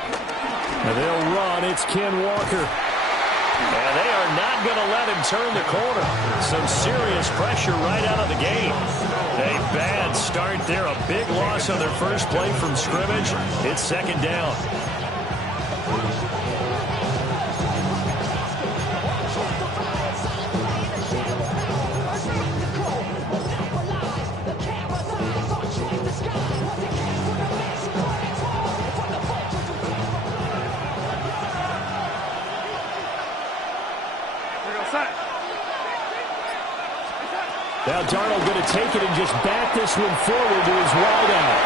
And they'll run. It's Ken Walker. And they are not going to let him turn the corner. Some serious pressure right out of the gate. A bad start there. A big loss on their first play from scrimmage. It's second down. Now Darnold going to take it and just back this one forward to his wideout.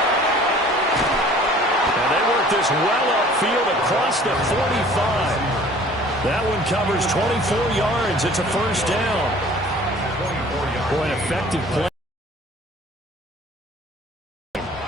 And they work this well upfield across the 45. That one covers 24 yards. It's a first down. Boy, an effective play.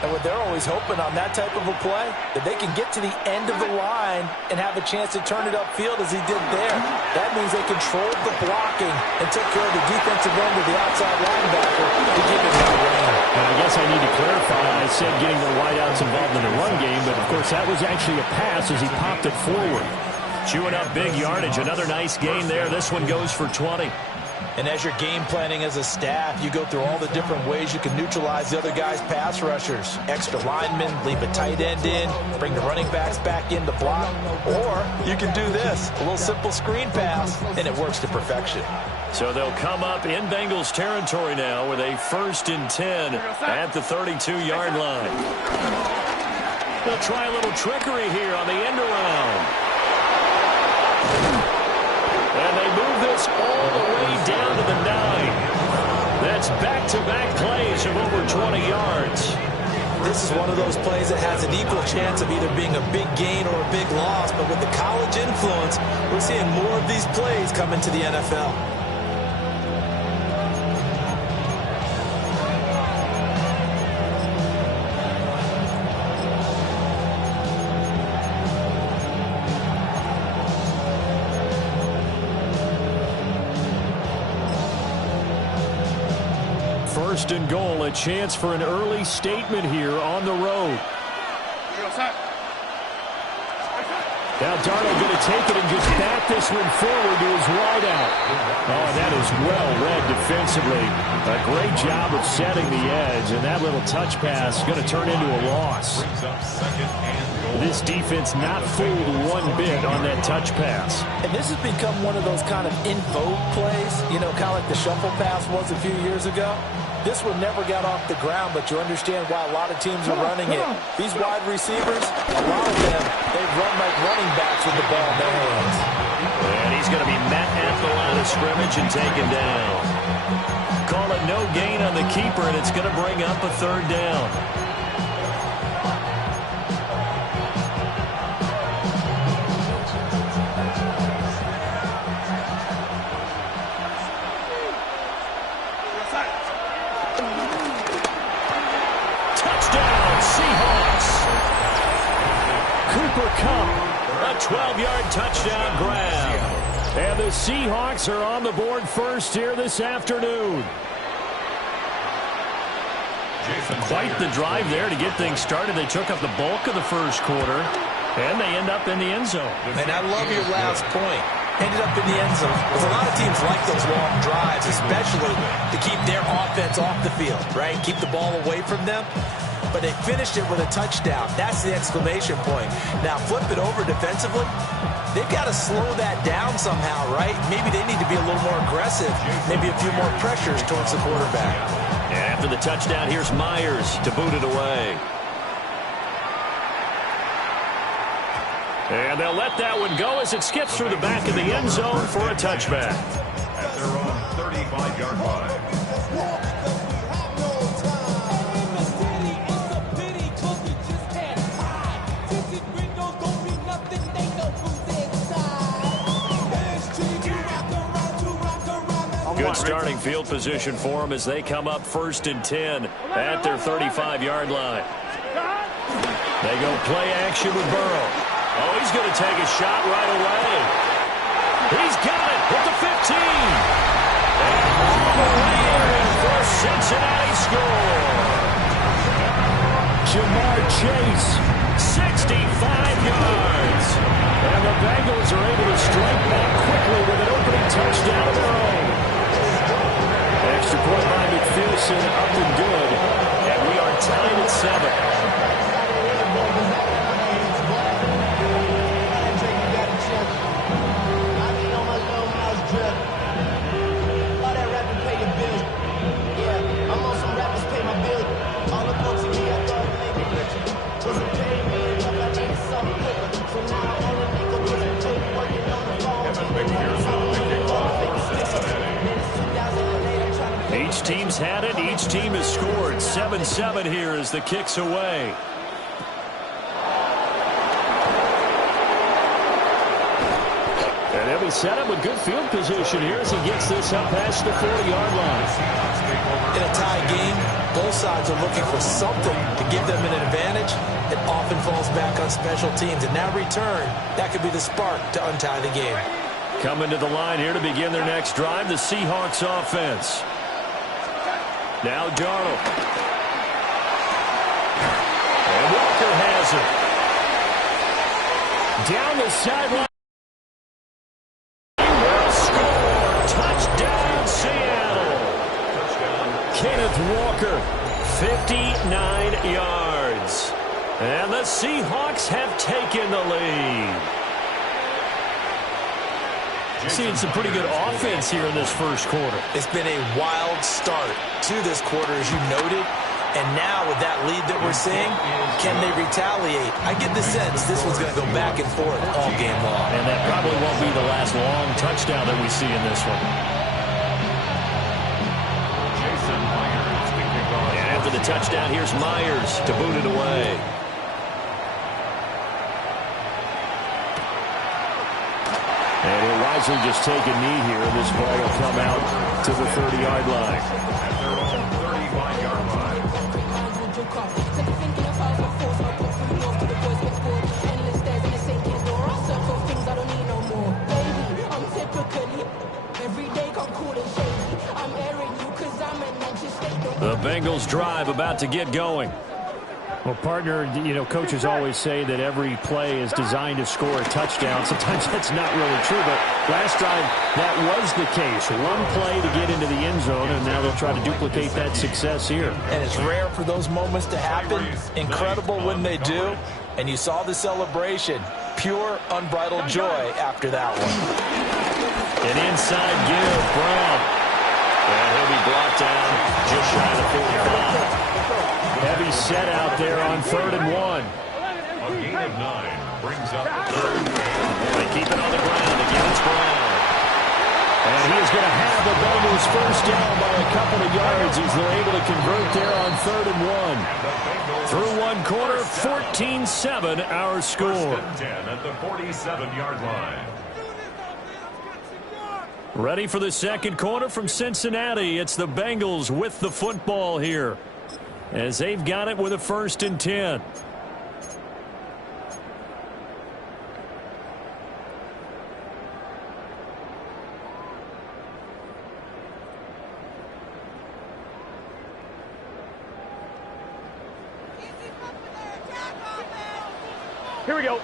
And what they're always hoping on that type of a play, that they can get to the end of the line and have a chance to turn it upfield as he did there. That means they controlled the blocking and took care of the defensive end of the outside linebacker to give him that rain. And I guess I need to clarify. I said getting the wideouts involved in the run game, but of course that was actually a pass as he popped it forward. Chewing up big yardage. Another nice gain there. This one goes for 20. And as you're game planning as a staff, you go through all the different ways you can neutralize the other guy's pass rushers. Extra linemen, leave a tight end in, bring the running backs back in to block. Or you can do this, a little simple screen pass, and it works to perfection. So they'll come up in Bengals territory now with a 1st and 10 at the 32-yard line. They'll try a little trickery here on the end around. And they move this all the way down to the 9. That's back-to-back plays of over 20 yards. This is one of those plays that has an equal chance of either being a big gain or a big loss. But with the college influence, we're seeing more of these plays come into the NFL. First and goal, a chance for an early statement here on the road. Now Darnold going to take it and just back this one forward to his wideout. Oh, that is well read defensively. A great job of setting the edge, and that little touch pass is going to turn into a loss. This defense not fooled one bit on that touch pass. And this has become one of those kind of in vogue plays, you know, kind of like the shuffle pass was a few years ago. This one never got off the ground, but you understand why a lot of teams are running it. These wide receivers, a lot of them, they've run like running backs with the ball in their hands. And he's going to be met at the line of scrimmage and taken down. Call it no gain on the keeper, and it's going to bring up a 3rd down. A 12-yard touchdown grab. And the Seahawks are on the board first here this afternoon. Quite the drive there to get things started. They took up the bulk of the first quarter, and they end up in the end zone. And I love your last point. Ended up in the end zone. Because a lot of teams like those long drives, especially to keep their offense off the field, right? Keep the ball away from them. But they finished it with a touchdown. That's the exclamation point. Now flip it over defensively. They've got to slow that down somehow, right? Maybe they need to be a little more aggressive. Maybe a few more pressures towards the quarterback. And after the touchdown, here's Myers to boot it away. And they'll let that one go as it skips through the back of the end zone for a touchback. At their own 35-yard line. Good starting field position for them as they come up 1st and 10 at their 35-yard line. They go play action with Burrow. Oh, he's going to take a shot right away. He's got it at the 15. And all the way in for a Cincinnati score. Jamar Chase, 65 yards. Each team has scored 7-7 here as the kick's away. And he'll be set up with good field position here as he gets this up past the 40-yard line. In a tie game, both sides are looking for something to give them an advantage. It often falls back on special teams. And that return, that could be the spark to untie the game. Coming to the line here to begin their next drive, the Seahawks offense. Now Darnold. And Walker has it. Down the sideline. He will score. Touchdown, Seattle. Kenneth Walker, 59 yards. And the Seahawks have taken the lead. Seeing some pretty good offense here in this first quarter. It's been a wild start to this quarter, as you noted. And now with that lead that we're seeing, can they retaliate? I get the sense this one's going to go back and forth all game long. And that probably won't be the last long touchdown that we see in this one. And after the touchdown, here's Myers to boot it away. And he'll wisely just take a knee here, and this ball will come out to the 30-yard line. At their own 35-yard line. The Bengals drive about to get going. Well, partner, you know, coaches always say that every play is designed to score a touchdown. Sometimes that's not really true, but last drive, that was the case. One play to get into the end zone, and now they'll try to duplicate that success here. And it's rare for those moments to happen. Incredible when they do. And you saw the celebration. Pure, unbridled joy after that one. An inside give, Brown. And he'll be brought down just shy of the 45. Heavy set out there on 3rd and 1. A gain of 9 brings up the third. They keep it on the ground. Again, it's Brown. And he is going to have the Bengals first down by a couple of yards as they're able to convert there on 3rd and 1. Through one quarter, 14-7 our score. 10 at the 47-yard line. Ready for the second quarter from Cincinnati. It's the Bengals with the football here, as they've got it with a 1st and 10. Here we go.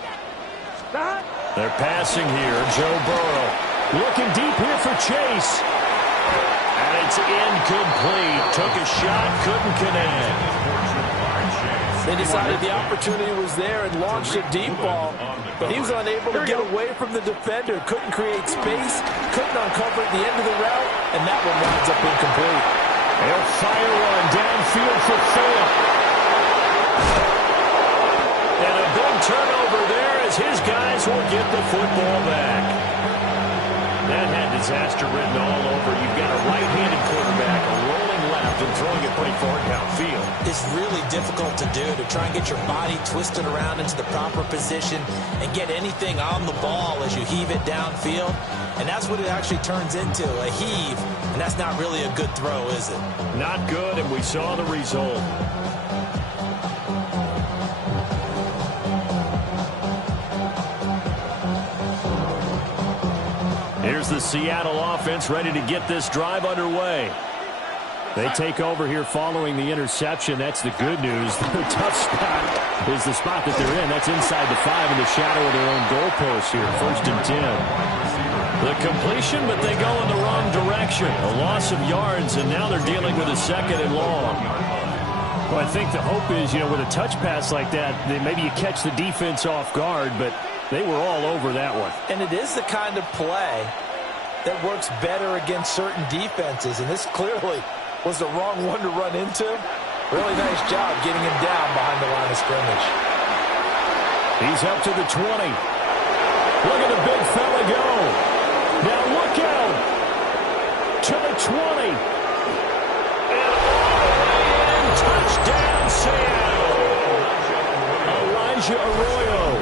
They're passing here. Joe Burrow looking deep here for Chase. And it's incomplete. Took a shot, couldn't connect. They decided the opportunity was there and launched a deep ball, but he was unable to get away from the defender. Couldn't create space, couldn't uncover at the end of the route, and that one winds up incomplete. They'll fire one downfield for Phillip. And a big turnover there as his guys will get the football back. That had disaster written all over. You've got a right-handed quarterback, a rolling left, and throwing it pretty far downfield. It's really difficult to do, to try and get your body twisted around into the proper position and get anything on the ball as you heave it downfield. And that's what it actually turns into, a heave. And that's not really a good throw, is it? Not good, and we saw the result. Here's the Seattle offense ready to get this drive underway. They take over here following the interception. That's the good news. The tough spot is the spot that they're in. That's inside the 5 in the shadow of their own goalpost here. 1st and 10. The completion, but they go in the wrong direction. A loss of yards, and now they're dealing with a 2nd and long. Well, I think the hope is, you know, with a touch pass like that, then maybe you catch the defense off guard, but they were all over that one. And it is the kind of play that works better against certain defenses, and this clearly was the wrong one to run into. Really nice job getting him down behind the line of scrimmage. He's up to the 20. Look at the big fella go. Now look out to the 20. And all Arroyo.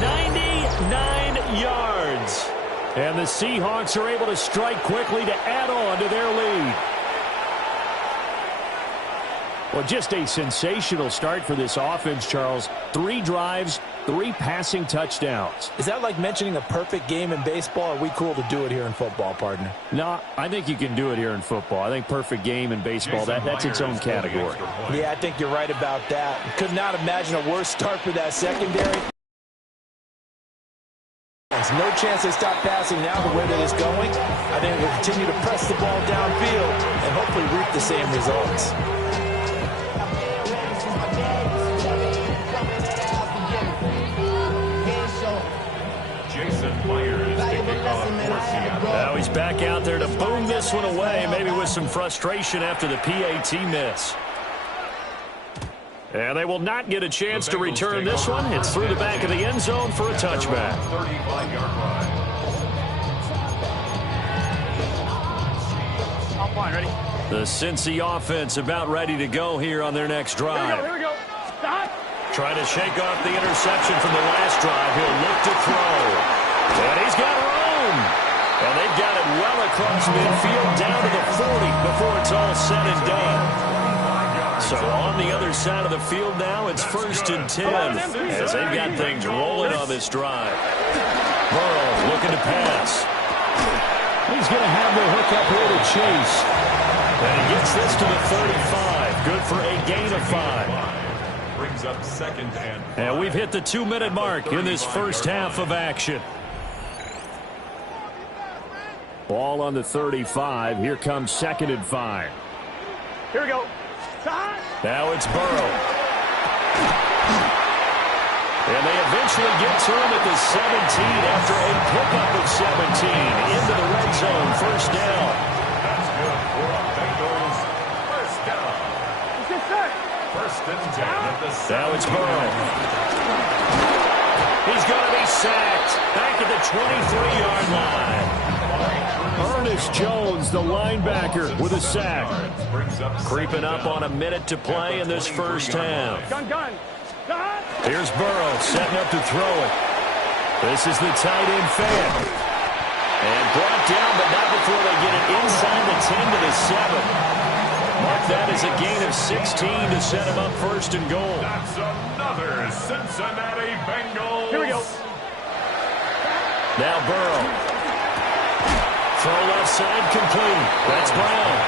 99 yards. And the Seahawks are able to strike quickly to add on to their lead. Well, just a sensational start for this offense, Charles. 3 drives, 3 passing touchdowns. Is that like mentioning a perfect game in baseball? Are we cool to do it here in football, partner? No, I think you can do it here in football. I think perfect game in baseball, that's its own category. Yeah, I think you're right about that. Could not imagine a worse start for that secondary. There's no chance they stop passing now the way that it's going. I think we'll continue to press the ball downfield and hopefully reap the same results. Now he's back out there to boom this one away, maybe with some frustration after the PAT miss. And they will not get a chance to return this one. It's through the back of the end zone for a touchback. 35-yard line. Ready? The Cincy offense about ready to go here on their next drive. Here we go. Stop. Trying to shake off the interception from the last drive. He'll look to throw. And he's got room. And they've got it well across midfield down to the 40 before it's all said and done. So on the other side of the field now, it's 1st and 10 as they've got things rolling on this drive. Burrow looking to pass. He's going to have the hook up here to Chase. And he gets this to the 35. Good for a gain of 5. Brings up 2nd and 5. And we've hit the 2-minute mark in this first half of action. Ball on the 35. Here comes 2nd and 5. Here we go. Stop. Now it's Burrow. And they eventually get to him at the 17 after a pickup of 17 into the red zone. First down. That's good for a Bengals first down. Yes, sir. 1st and 10 at the 7. Now it's Burrow. He's going to be sacked back at the 23-yard line. Ernest Jones, the linebacker, with a sack. Creeping up on a minute to play in this first half. Gun. Stop. Here's Burrow setting up to throw it. This is the tight end fan. And brought down, but not before they get it inside the 10 to the 7. Mark that as a gain of 16 to set him up 1st and goal. That's another Cincinnati Bengals. Here we go. Now Burrow. Throw left side complete. That's Brown.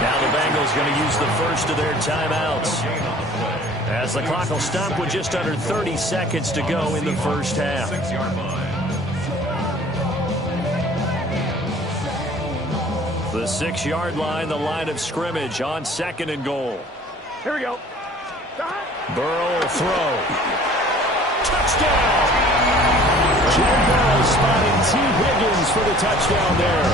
Now the Bengals going to use the first of their timeouts. As the clock will stop with just under 30 seconds to go in the first half. 6-yard line. The 6-yard line, the line of scrimmage on 2nd and goal. Here we go. Stop. Burrow will throw. Touchdown! Joe Burrow spotting T. Higgins for the touchdown there.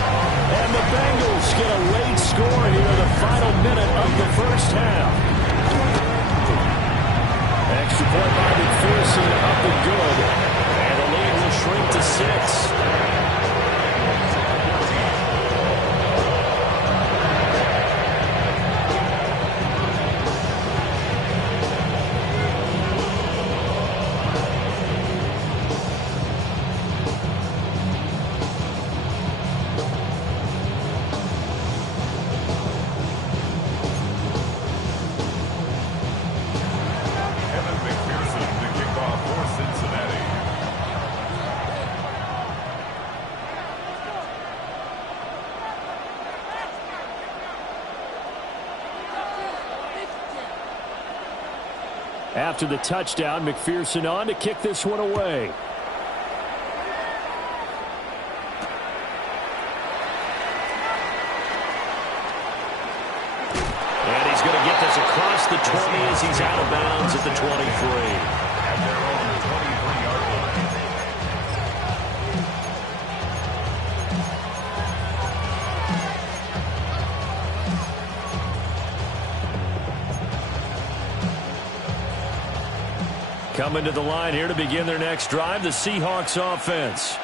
And the Bengals get a late score here in the final minute of the first half. Extra point by McPherson up and good. And the lead will shrink to 6. After the touchdown, McPherson on to kick this one away. And he's going to get this across the 20 as he's out of bounds at the 23. At their own 23-yard line. Coming to the line here to begin their next drive, the Seahawks offense.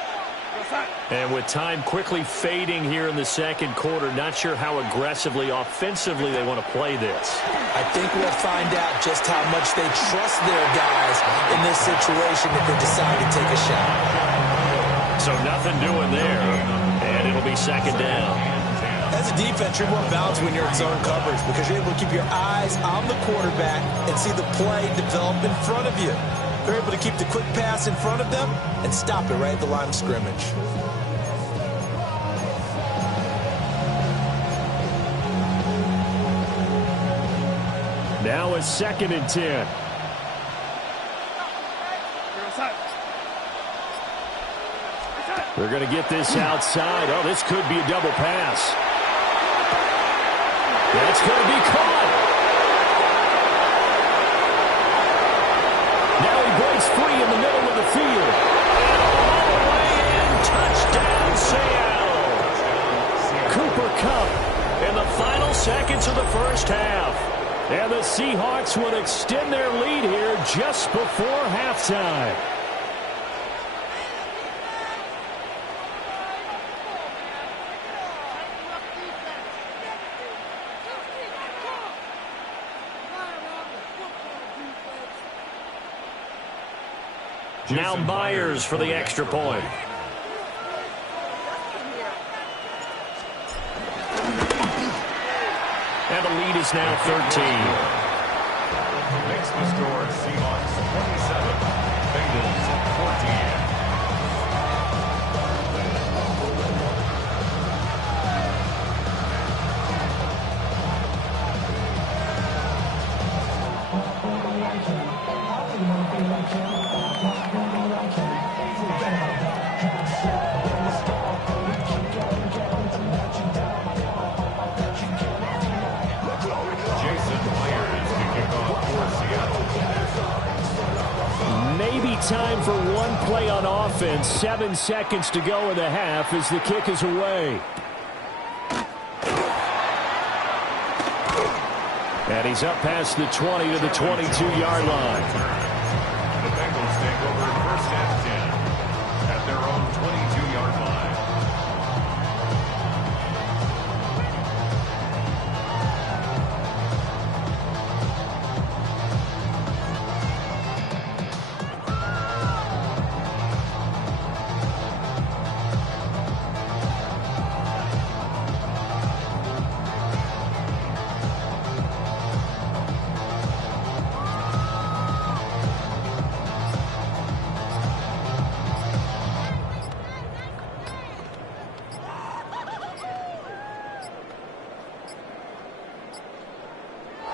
And with time quickly fading here in the second quarter, not sure how aggressively, offensively they want to play this. I think we'll find out just how much they trust their guys in this situation if they decide to take a shot. So nothing doing there, and it'll be second down. As a defense, you're more balanced when you're in zone coverage because you're able to keep your eyes on the quarterback and see the play develop in front of you. They're able to keep the quick pass in front of them and stop it right at the line of scrimmage. Now it's 2nd and 10. They're going to get this outside. Oh, this could be a double pass. That's going to be caught. Now he breaks free in the middle of the field. And all the way in, touchdown Seattle. Cooper Kupp in the final seconds of the first half. And the Seahawks would extend their lead here just before halftime. Now Myers for the extra point. And the lead is now 13. Makes the score Seahawks 27, Bengals 14. Time for one play on offense. 7 seconds to go in the half as the kick is away. And he's up past the 20 to the 22-yard line. The Bengals take over first and 10 at their own 22-yard line.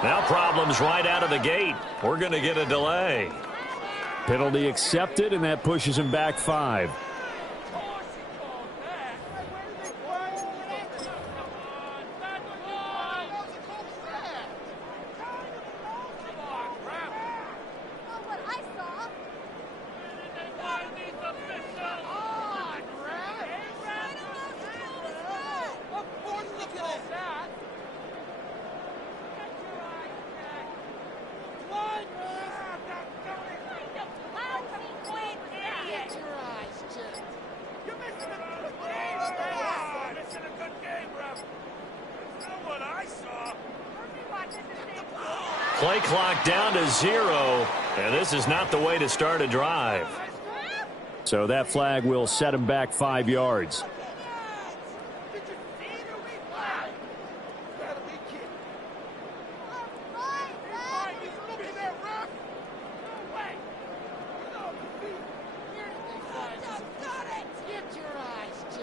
Now problems right out of the gate. We're going to get a delay. Penalty accepted, and that pushes him back 5. Play clock down to 0, and this is not the way to start a drive. So that flag will set him back 5 yards.